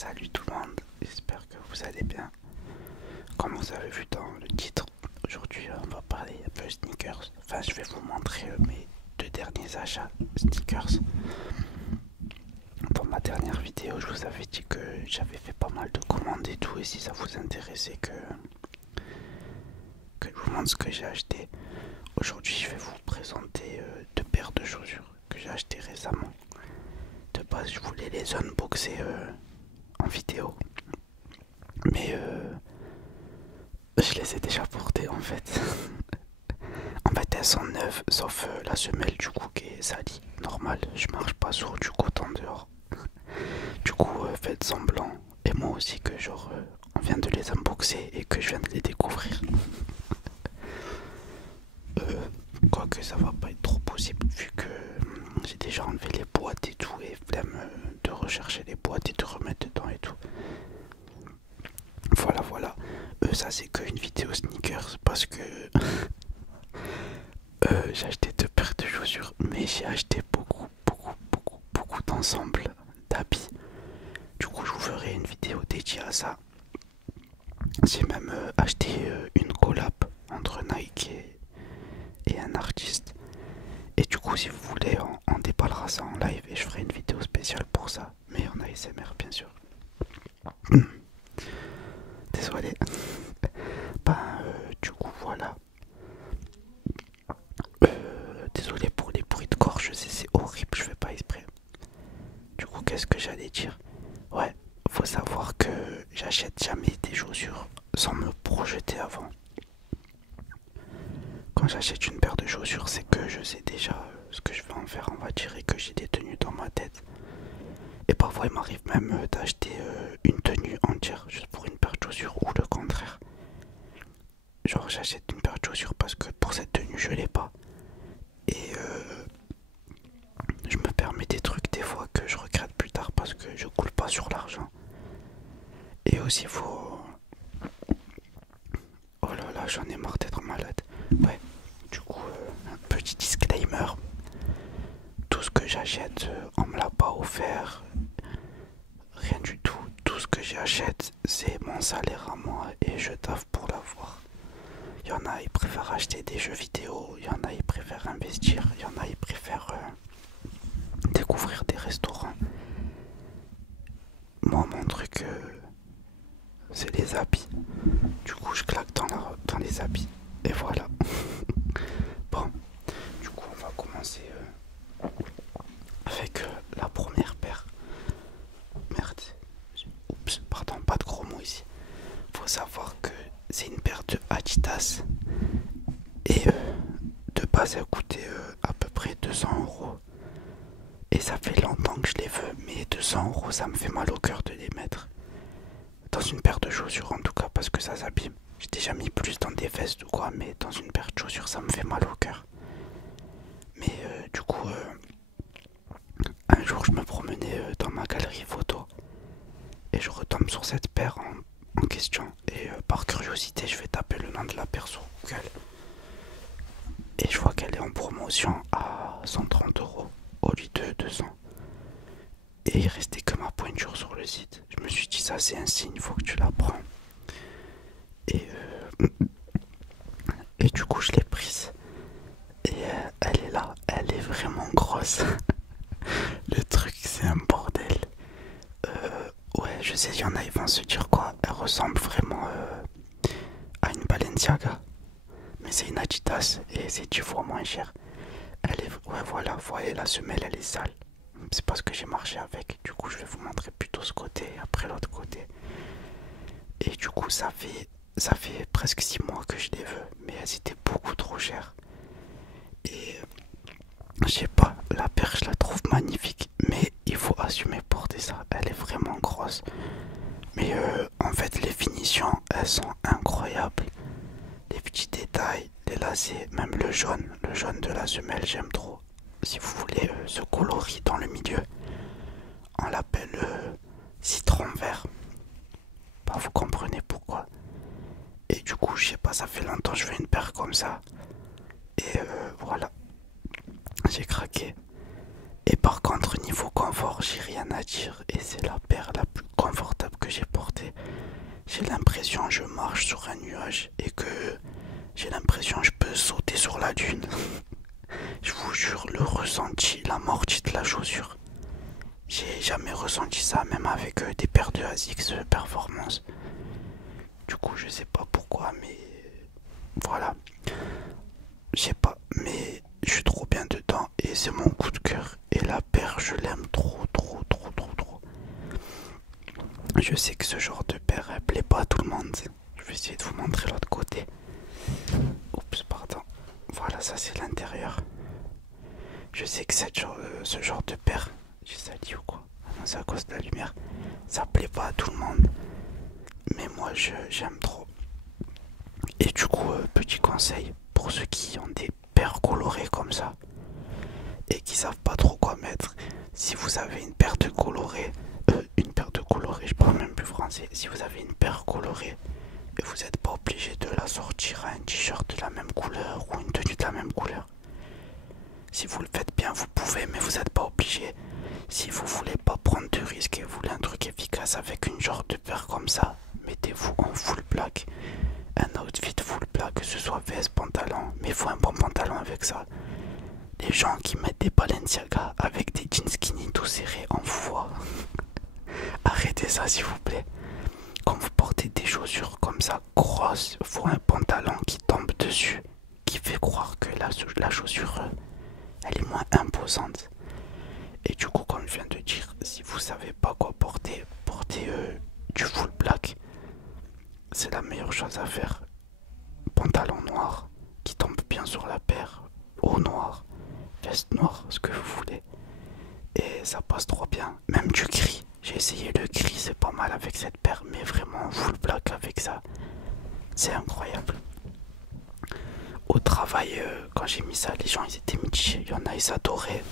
Salut tout le monde, j'espère que vous allez bien. Comme vous avez vu dans le titre, aujourd'hui on va parler un peu sneakers. Enfin, je vais vous montrer mes deux derniers achats sneakers. Pour ma dernière vidéo, je vous avais dit que j'avais fait pas mal de commandes et tout. Et si ça vous intéressait que je vous montre ce que j'ai acheté. Aujourd'hui, je vais vous présenter deux paires de chaussures que j'ai achetées récemment. De base, je voulais les unboxer en vidéo. Mais je les ai déjà portées en fait. En fait, elles sont neuves, sauf la semelle du coup qui est salie. Normal, je marche pas sur du coton dehors. Du coup, faites semblant. Et moi aussi que genre, on vient de les unboxer et que je viens de les découvrir. Quoique ça va pas être trop possible vu que j'ai déjà enlevé les boîtes et tout. Et flemme de rechercher les boîtes et de remettre dedans et tout. Voilà. Ça c'est qu'une vidéo sneakers parce que j'ai acheté deux paires de chaussures, mais j'ai acheté beaucoup d'ensembles d'habits. Du coup, je vous ferai une vidéo dédiée à ça. J'ai même acheté une collab entre Nike et un artiste. Et du coup, si vous voulez, on déballera ça en live et je ferai une vidéo spéciale pour ça, mais en ASMR bien sûr. Désolé. Du coup, voilà. Désolé pour les bruits de corps, je sais, c'est horrible, je fais pas exprès. Du coup, qu'est-ce que j'allais dire? Ouais, faut savoir que j'achète jamais des chaussures sans me projeter avant. Quand j'achète une paire de chaussures, c'est que je sais déjà ce que je vais en faire, on va dire, et que j'ai des tenues dans ma tête. Et parfois, il m'arrive même d'acheter une tenue entière juste pour une paire de chaussures ou le contraire. Genre, j'achète une paire de chaussures parce que pour cette tenue, je l'ai pas. Et je me permets des trucs des fois que je regrette plus tard parce que je coule pas sur l'argent. Et aussi, faut... Oh là là, j'en ai marre d'être malade. Ouais, du coup, un petit disclaimer. Tout ce que j'achète, on me l'a pas offert. Rien du tout. Tout ce que j'achète, c'est mon salaire à moi et je taffe pour l'avoir. Il y en a, ils préfèrent acheter des jeux vidéo. Il y en a, ils préfèrent investir. Il y en a, ils préfèrent découvrir des restaurants. Moi, mon truc, c'est les habits. Du coup, je claque dans les habits. Et voilà. Bon, du coup, on va commencer avec la première paire. Merde. Oups, pardon, pas de gros mots ici. Faut savoir que c'est une paire de Adidas. Et de base, elle coûtait à peu près 200 €. Et ça fait longtemps que je les veux, mais 200 €, ça me fait mal au cœur de les mettre. Dans une paire de chaussures en tout cas, parce que ça s'abîme. J'ai déjà mis plus dans des vestes ou quoi, mais dans une paire de chaussures, ça me fait mal au cœur. Mais du coup, un jour, je me promenais dans ma galerie photo. Et je retombe sur cette paire en question. Et par curiosité, je vais taper le nom de la paire sur Google. Et je vois qu'elle est en promotion à 130 € au lieu de 200. Et il restait que ma pointure sur le site. Je me suis dit, ça c'est un signe, il faut que tu la prends. Et du coup, je l'ai prise. Et elle est là, elle est vraiment grosse. Le truc, c'est un bordel. Ouais, je sais, il y en a, ils vont se dire quoi. Elle ressemble vraiment à une Balenciaga. Mais c'est une Adidas et c'est 10 fois moins cher. Elle est... Ouais, voilà, vous voyez, la semelle, elle est sale. C'est parce que j'ai marché avec. Du coup, je vais vous montrer plutôt ce côté et après l'autre côté. Et du coup, ça fait presque 6 mois que je les veux. Mais elles étaient beaucoup trop chères. Et je sais pas, la paire, je la trouve magnifique. Mais il faut assumer porter ça. Elle est vraiment grosse. Mais en fait, les finitions, elles sont incroyables. Les petits détails, les lacets, même le jaune de la semelle, j'aime trop. Si vous voulez ce coloris dans le milieu, on l'appelle citron vert. Bah, vous comprenez pourquoi. Et du coup, je sais pas, ça fait longtemps que je veux une paire comme ça. Et voilà, j'ai craqué. Et par contre, niveau confort, j'ai rien à dire. Et c'est la paire la plus confortable marche sur un nuage et que j'ai l'impression que je peux sauter sur la lune. Je vous jure, le ressenti, la mortie de la chaussure. J'ai jamais ressenti ça, même avec des paires de ASICS Performance. Du coup, je sais pas pourquoi, mais voilà. Je sais pas, mais je suis trop bien dedans et c'est mon coup de cœur. Et la paire, je l'aime trop, trop, trop, trop, trop. Je sais que ce genre de paire, elle plaît pas à tout le monde. Je vais essayer de vous montrer l'autre côté. Oups, pardon. Voilà, ça c'est l'intérieur. Je sais que ce genre de paire, j'ai sali ou quoi? Ah non, c'est à cause de la lumière. Ça plaît pas à tout le monde. Mais moi, j'aime trop. Et du coup, petit conseil pour ceux qui ont des paires colorées comme ça et qui savent pas trop quoi mettre. Si vous avez une paire de colorées, je parle même plus français. Si vous avez une paire colorée et vous n'êtes pas obligé de la sortir à un t-shirt de la même couleur ou une tenue de la même couleur. Si vous le faites bien, vous pouvez, mais vous n'êtes pas obligé. Si vous voulez pas prendre de risques et vous voulez un truc efficace avec une genre de paire comme ça, mettez-vous en full black. Un outfit full black, que ce soit veste, pantalon, mais il faut un bon pantalon avec ça. Les gens qui mettent des Balenciaga avec des jeans skinny tout serrés en voie. Arrêtez ça s'il vous plaît. Quand vous portez des chaussures comme ça grosses, il faut un pantalon qui tombe dessus, qui fait croire que la chaussure elle est moins imposante. Et du coup, comme je viens de dire, si vous savez pas quoi porter, portez du full black. C'est la meilleure chose à faire. Pantalon noir qui tombe bien sur la paire, haut noir, veste noire, ce que vous voulez. Et ça passe trop bien. Même du gris. J'ai essayé le gris, c'est pas mal avec cette paire, mais vraiment full black avec ça, c'est incroyable. Au travail, quand j'ai mis ça, les gens ils étaient mitigés. Il y en a ils adoraient,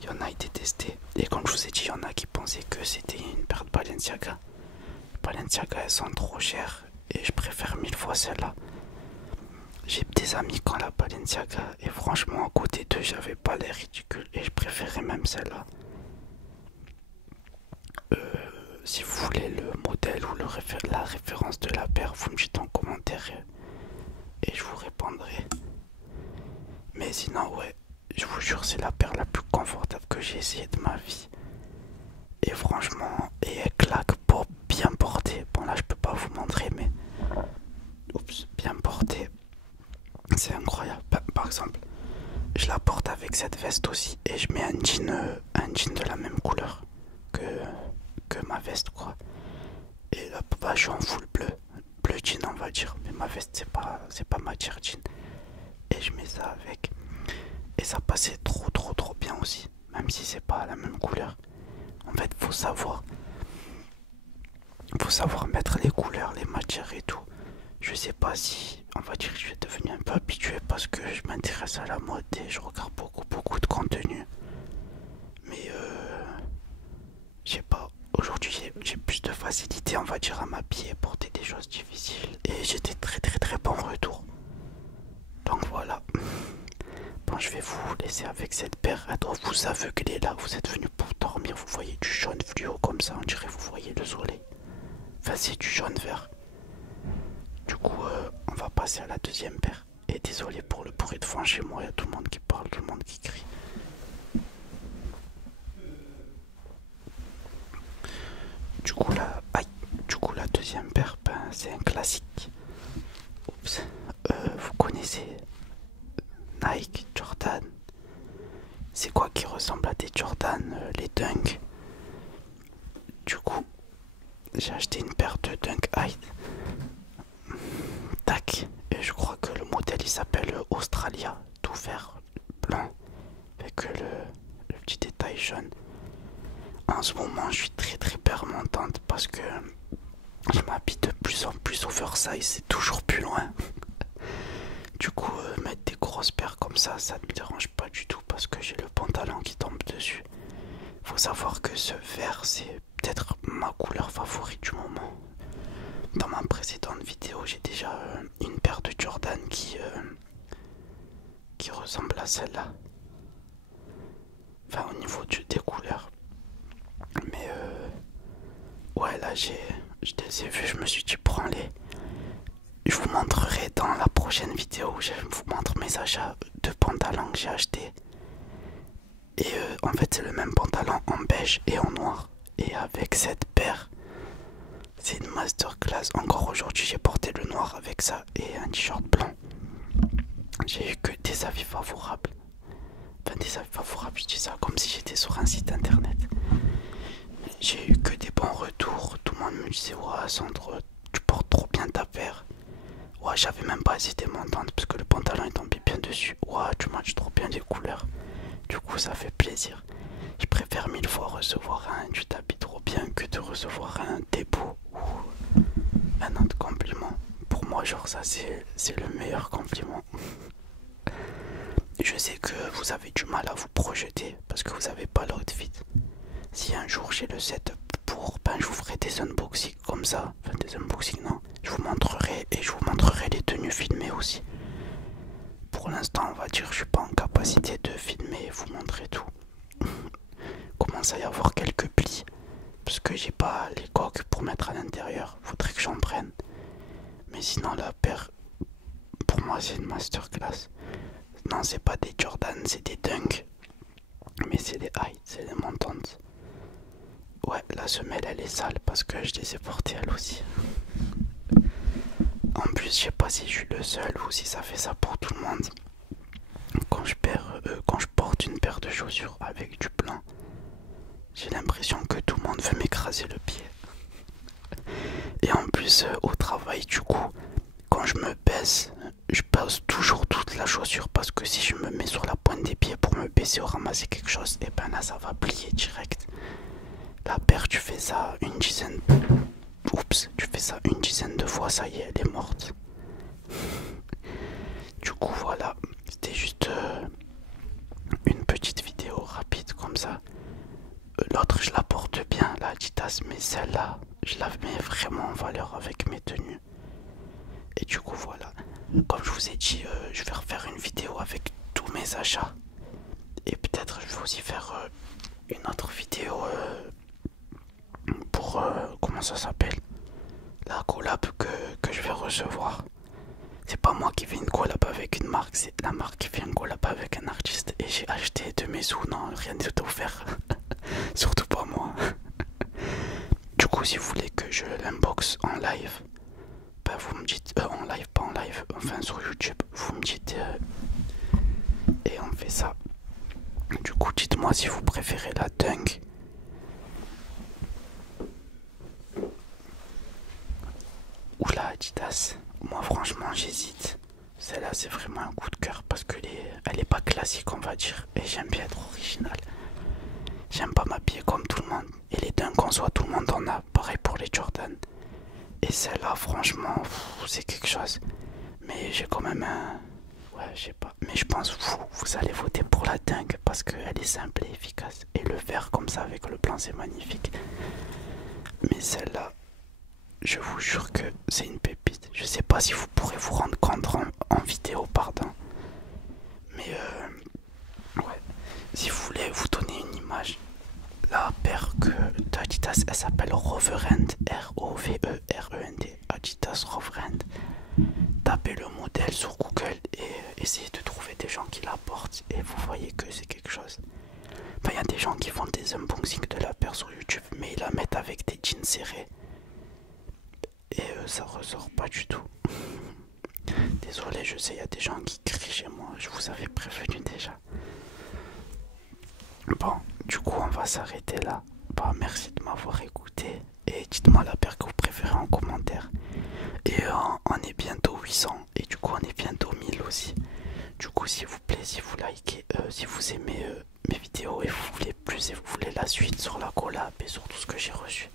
il y en a ils détestaient. Et comme je vous ai dit, il y en a qui pensaient que c'était une paire de Balenciaga. Balenciaga elles sont trop chères et je préfère 1000 fois celle-là. J'ai des amis qui ont la Balenciaga et franchement à côté d'eux j'avais pas l'air ridicule et je préférais même celle-là. Si vous voulez le modèle ou la référence de la paire, vous me dites en commentaire et je vous répondrai. Mais sinon ouais, je vous jure c'est la paire la plus confortable que j'ai essayé de ma vie. Et franchement, et elle claque pour bien porter. Bon là je peux pas vous montrer mais oups, bien porter. C'est incroyable. Par exemple, je la porte avec cette veste aussi et je mets un jean de la même couleur que ma veste quoi. Et là bah, je suis en full bleu jean on va dire, mais ma veste c'est pas matière jean. Et je mets ça avec. Et ça passait trop trop trop bien aussi, même si c'est pas la même couleur. En fait faut savoir mettre les couleurs, les matières et tout. Je sais pas si, on va dire que je suis devenu un peu habitué parce que je m'intéresse à la mode et je regarde beaucoup de contenu. Mais je sais pas, aujourd'hui j'ai plus de facilité on va dire à m'habiller, porter des choses difficiles. Et j'ai des très bons retours. Donc voilà. Bon je vais vous laisser avec cette paire. Elle doit vous aveugler là, vous êtes venu pour dormir, vous voyez du jaune fluo comme ça, on dirait vous voyez le soleil. Enfin c'est du jaune vert. Du coup, on va passer à la deuxième paire. Et désolé pour le bruit de fond chez moi, il y a tout le monde qui parle, tout le monde qui crie. Du coup, la deuxième paire, ben, c'est un classique. Oups. Vous connaissez Nike, Jordan. C'est quoi qui ressemble à des Jordan, les Dunk. Du coup, j'ai acheté une paire de Dunk High. Tac. Et je crois que le modèle il s'appelle Australia, tout vert, blanc, avec le petit détail jaune. En ce moment, je suis très permentante parce que je m'habille de plus en plus oversize, c'est toujours plus loin. Du coup, mettre des grosses paires comme ça ne me dérange pas du tout parce que j'ai le pantalon qui tombe dessus. Faut savoir que ce vert, c'est peut-être ma couleur favorite du moment. Dans ma précédente vidéo, j'ai déjà une paire de Jordan qui ressemble à celle-là. Enfin, au niveau des couleurs. Mais ouais, là, je les ai vus, je me suis dit, prends-les. je vous montrerai dans la prochaine vidéo. Je vous montre mes achats de pantalons que j'ai achetés. Et en fait c'est le même pantalon en beige et en noir. Et avec cette paire, c'est une masterclass. Encore aujourd'hui j'ai porté le noir avec ça et un t-shirt blanc. J'ai eu que des avis favorables. Enfin des avis favorables, je dis ça comme si j'étais sur un site internet. J'ai eu que des bons retours. Tout le monde me disait ouais Sandro, tu portes trop bien ta paire. Ouais, j'avais même pas hésité m'entendre parce que le pantalon est tombé bien dessus. Ouais, tu matches trop bien les couleurs. Du coup ça fait plaisir. Je préfère 1000 fois recevoir un tu t'habilles trop bien que de recevoir un dépôt ou un autre compliment. Pour moi genre ça c'est le meilleur compliment. Je sais que vous avez du mal à vous projeter parce que vous avez pas l'outfit. Si un jour j'ai le setup pour, ben je vous ferai des unboxings comme ça. Enfin des unboxings non. Je vous montrerai et je vous montrerai les tenues filmées aussi. Pour l'instant on va dire que je suis pas en capacité de filmer et vous montrer tout. Commence à y avoir quelques plis. Parce que j'ai pas les coques pour mettre à l'intérieur. Faudrait que j'en prenne. Mais sinon la paire, pour moi c'est une masterclass. Non c'est pas des Jordan, c'est des Dunk. Mais c'est des high, c'est des montantes. Ouais, la semelle elle est sale parce que je les ai portées elle aussi. En plus, je sais pas si je suis le seul ou si ça fait ça pour tout le monde. Quand je porte une paire de chaussures avec du blanc, j'ai l'impression que tout le monde veut m'écraser le pied. Et en plus, au travail, du coup, quand je me baisse, je pose toujours toute la chaussure parce que si je me mets sur la pointe des pieds pour me baisser ou ramasser quelque chose, et ben là ça va plier direct. La paire, tu fais ça une dizaine. Oups, tu fais ça une dizaine de fois, ça y est, elle est morte. Du coup, voilà, c'était juste une petite vidéo rapide comme ça. L'autre, je la porte bien, la Adidas, mais celle-là, je la mets vraiment en valeur avec mes tenues. Et du coup, voilà, comme je vous ai dit, je vais refaire une vidéo avec tous mes achats. Et peut-être je vais aussi faire une autre vidéo pour comment ça s'appelle, la collab que je vais recevoir. C'est pas moi qui fais une collab avec une marque, c'est la marque qui fait une collab avec un artiste. Et j'ai acheté de mes sous, non, rien n'est offert. Surtout pas moi. Du coup, si vous voulez que je l'inbox en live, bah vous me dites, en live, pas en live, enfin sur YouTube, vous me dites et on fait ça. Du coup, dites-moi si vous préférez la Dunk ou la Adidas. Moi franchement j'hésite. Celle-là c'est vraiment un coup de cœur parce que elle est pas classique on va dire. Et j'aime bien être original. J'aime pas m'habiller comme tout le monde. Et les Dunk en soi tout le monde en a. Pareil pour les Jordan. Et celle-là franchement c'est quelque chose. Mais j'ai quand même un... Ouais je sais pas. Mais je pense vous allez voter pour la Dunk parce qu'elle est simple et efficace. Et le vert comme ça avec le blanc c'est magnifique. Mais celle-là, je vous jure que c'est une pépite. Je sais pas si vous pourrez vous rendre compte en vidéo, pardon. Mais ouais. Si vous voulez vous donner une image, la paire d'Adidas, elle s'appelle Roverend. R-O-V-E-R-E-N-D. Adidas Roverend. Tapez le modèle sur Google et essayez de trouver des gens qui la portent. Et vous voyez que c'est quelque chose. Enfin, il y a des gens qui font des unboxings de la paire sur YouTube, mais ils la mettent avec des jeans serrés. Et ça ressort pas du tout. Désolé, je sais, il y a des gens qui crient chez moi. Je vous avais prévenu déjà. Bon, du coup, on va s'arrêter là. Bah, merci de m'avoir écouté. Et dites-moi la paire que vous préférez en commentaire. Et on est bientôt 800. Et du coup, on est bientôt 1000 aussi. Du coup, s'il vous plaît, si vous likez, si vous aimez mes vidéos et vous voulez plus et vous voulez la suite sur la collab et sur tout ce que j'ai reçu,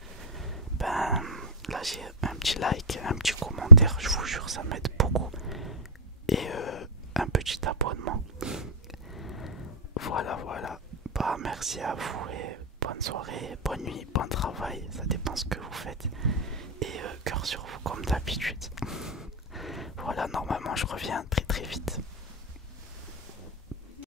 ben là j'ai un petit like, un petit commentaire, je vous jure ça m'aide beaucoup. Et un petit abonnement. Voilà, voilà. Bah merci à vous et bonne soirée, bonne nuit, bon travail, ça dépend ce que vous faites. Et cœur sur vous comme d'habitude. Voilà, normalement je reviens très très vite.